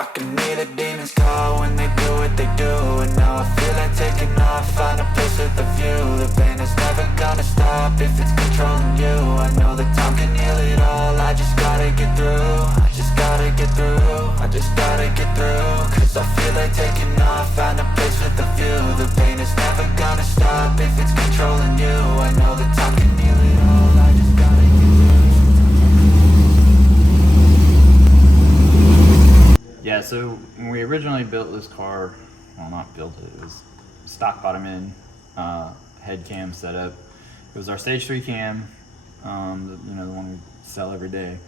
I can hear the demons call when they do what they do. And now I feel like taking off, find a place with a view. The pain is never gonna stop if it's controlling you. I know that time can heal it all, I just gotta get through. I just gotta get through, I just gotta get through. Cause I feel like taking off, find a place with a view. The pain is never gonna stop if it's controlling you. I know that time can heal it all, I just gotta get through. Yeah, so when we originally built this car, well, not built it, it was stock bottom in head cam setup. It was our stage 3 cam, the one we sell every day.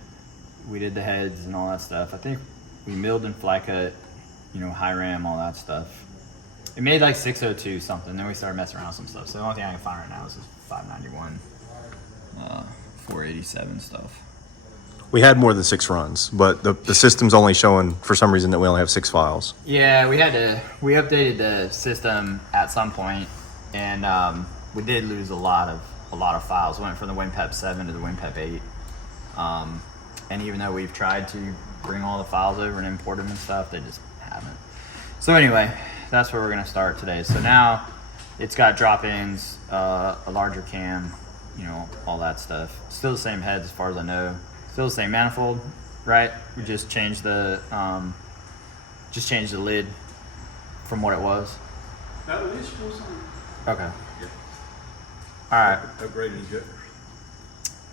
We did the heads and all that stuff. I think we milled and flat cut, high ram, all that stuff. It made like 602 something, then we started messing around with some stuff. So the only thing I can find right now is this 591, 487 stuff. We had more than 6 runs, but the system's only showing, for some reason, that we only have 6 files. Yeah, we updated the system at some point, and we did lose a lot of files. Went from the WinPep 7 to the WinPep 8. And even though we've tried to bring all the files over and import them and stuff, they just haven't. So anyway, that's where we're gonna start today. So now it's got drop-ins, a larger cam, all that stuff. Still the same heads as far as I know. Still the same manifold, right? We just changed the lid from what it was. That was still something. Okay. Yeah. All right. Upgraded injectors.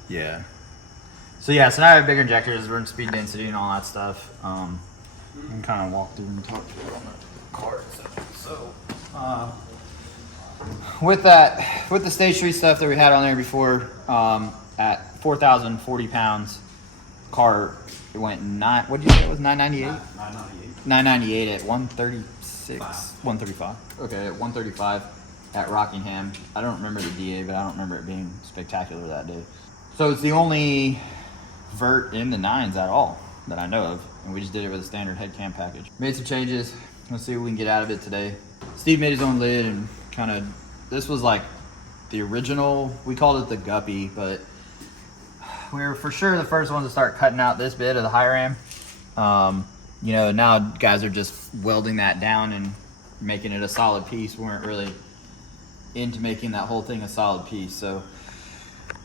Yeah. So so now I have bigger injectors, we're in speed density and all that stuff. We can kind of walk through and talk to it on the card. So, with the stage 3 stuff that we had on there before, at 4,040 pounds, car, it went what did you say it was, 998? 998. 998 at 136, 135. Okay, at 135 at Rockingham. I don't remember the DA, but I don't remember it being spectacular that day. So it's the only vert in the 9s at all that I know of, and we just did it with a standard head cam package. Made some changes. Let's see what we can get out of it today. Steve made his own lid and this was like the original, we called it the guppy, but we were for sure the first ones to start cutting out this bit of the high ram. Now guys are just welding that down and making it a solid piece. We weren't really into making that whole thing a solid piece. So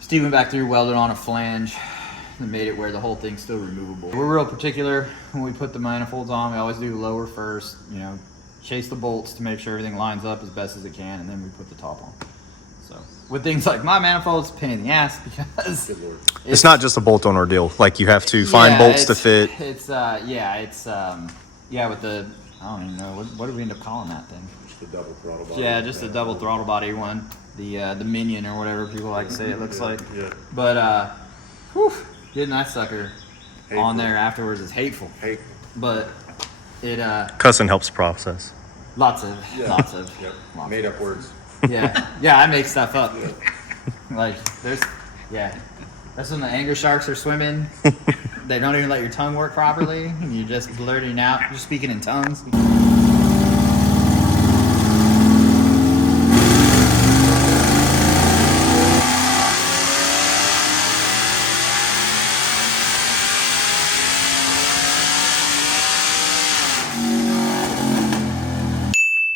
Steve went back through, welded on a flange, and made it where the whole thing's still removable. We're real particular when we put the manifolds on. We always do lower first, chase the bolts to make sure everything lines up as best as it can, and then we put the top on. So with things like my manifold, it's a pain in the ass because it's not just a bolt-on ordeal. Like, you have to find bolts to fit. With the, I don't even know, what did we end up calling that thing? Just a double throttle body. Yeah, just a double throttle body one. The Minion or whatever people like to say it looks like. Yeah. But, getting that sucker on there afterwards is hateful. But it, Cussing helps process. lots of. Lots Made up words. Yeah, I make stuff up. Like, that's when the anger sharks are swimming. They don't even let your tongue work properly, and you're just blurting out, you're speaking in tongues.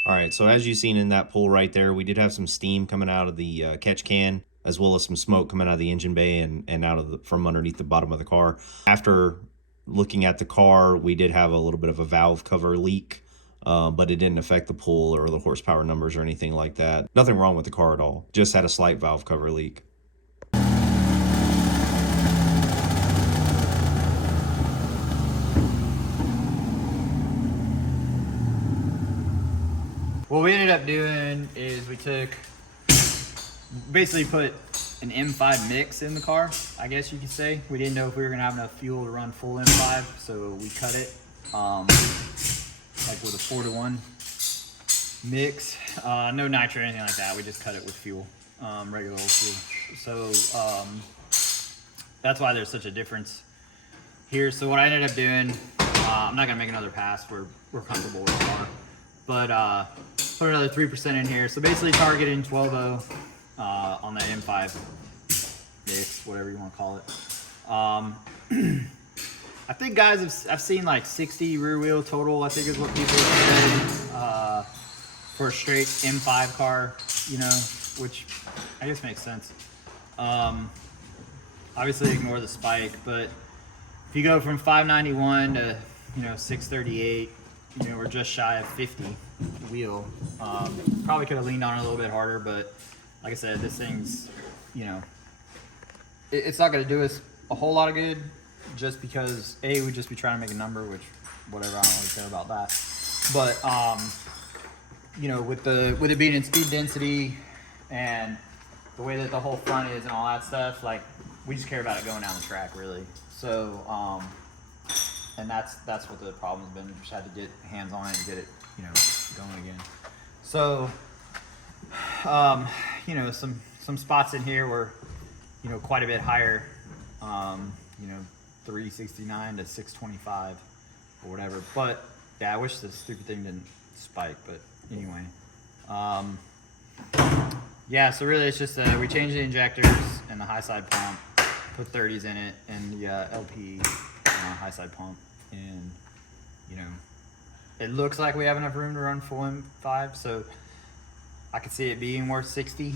Alright, so as you've seen in that pull right there, we did have some steam coming out of the catch can, as well as some smoke coming out of the engine bay and out of from underneath the bottom of the car. After looking at the car, we did have a little bit of a valve cover leak, but it didn't affect the pull or the horsepower numbers or anything like that. Nothing wrong with the car at all, just had a slight valve cover leak. What we ended up doing is we basically put an M5 mix in the car, I guess you could say. We didn't know if we were gonna have enough fuel to run full M5, so we cut it like with a 4-to-1 mix. No nitro or anything like that. We just cut it with fuel, regular old fuel. So that's why there's such a difference here. So what I ended up doing, I'm not gonna make another pass. We're comfortable with the car, but put another 3% in here. So basically targeting 12.0 on the M5 mix, whatever you want to call it. I think guys I've seen like 60 rear wheel total, I think is what people say, for a straight M5 car, you know, which I guess makes sense. Obviously ignore the spike, but if you go from 591 to, you know, 638, you know, we're just shy of 50 wheel. Probably could have leaned on it a little bit harder, but like I said, this thing's, you know, it's not going to do us a whole lot of good, just because we'd just be trying to make a number, which whatever, I don't really care about that. But you know, with it being in speed density and the way that the whole front is and all that stuff, like, we just care about it going down the track, really. So and that's what the problem's been. Just had to get hands on it and get it, you know, going again. So you know, some spots in here were, you know, quite a bit higher, you know, 369 to 625 or whatever. But yeah, I wish the stupid thing didn't spike, but anyway. Yeah, so really it's just we changed the injectors and the high side pump, put 30s in it, and the LP high side pump, and you know, it looks like we have enough room to run full M5, so I could see it being worth 60,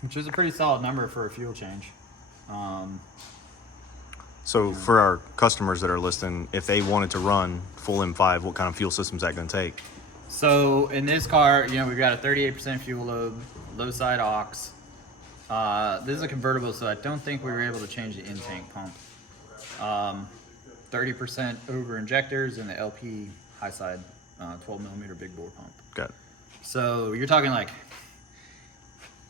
which is a pretty solid number for a fuel change. So for our customers that are listening, if they wanted to run full M5, what kind of fuel system is that going to take? So in this car, you know, we've got a 38% fuel load, low side aux. This is a convertible, so I don't think we were able to change the in-tank pump. 30% over injectors and the LP high side 12 millimeter big bore pump. Got it. So you're talking like,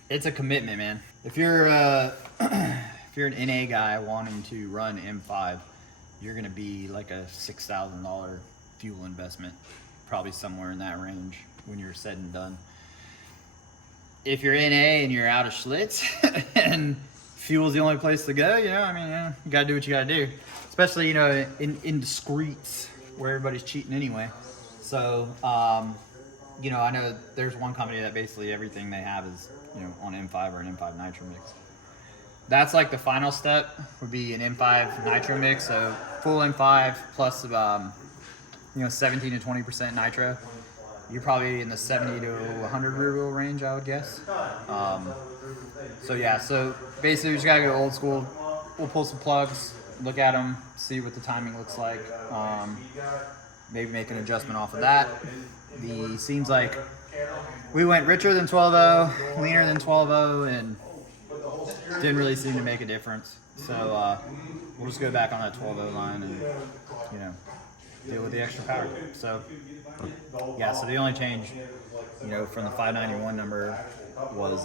it's a commitment, man. If you're if you're an NA guy wanting to run M5, you're gonna be like a $6,000 fuel investment, probably somewhere in that range when you're said and done. If you're NA and you're out of Schlitz and fuel's the only place to go, you know, I mean, you gotta do what you gotta do. Especially, you know, in the streets where everybody's cheating anyway. So, you know, I know there's one company that basically everything they have is, you know, on M5 or an M5 nitro mix. That's like the final step would be an M5 nitro mix. So full M5 plus, you know, 17 to 20% nitro. You're probably in the 70 to 100 rear wheel range, I would guess. So yeah, so basically we just gotta go old school. We'll pull some plugs, look at them, see what the timing looks like. Maybe make an adjustment off of that. Seems like we went richer than 12.0, leaner than 12.0, and didn't really seem to make a difference. So we'll just go back on that 12.0 line and, you know, deal with the extra power. So yeah, so the only change, you know, from the 591 number was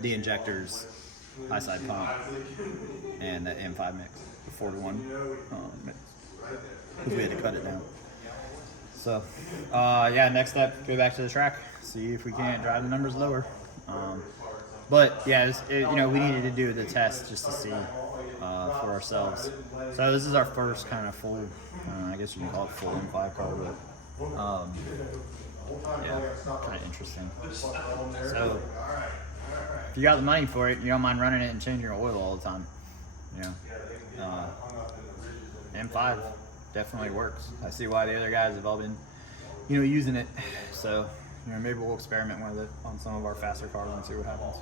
the injectors, high side pump, and the M5 mix, the 4-to-1 mix, because we had to cut it down. So yeah, next step, go back to the track, see if we can't drive the numbers lower. But yeah, you know, we needed to do the test just to see for ourselves. So this is our first kind of full, I guess you can call it full M5 car, but yeah, kind of interesting. So if you got the money for it, you don't mind running it and changing your oil all the time, you know. M5 definitely works. I see why the other guys have all been, you know, using it. So, you know, maybe we'll experiment with it on some of our faster cars and see what happens.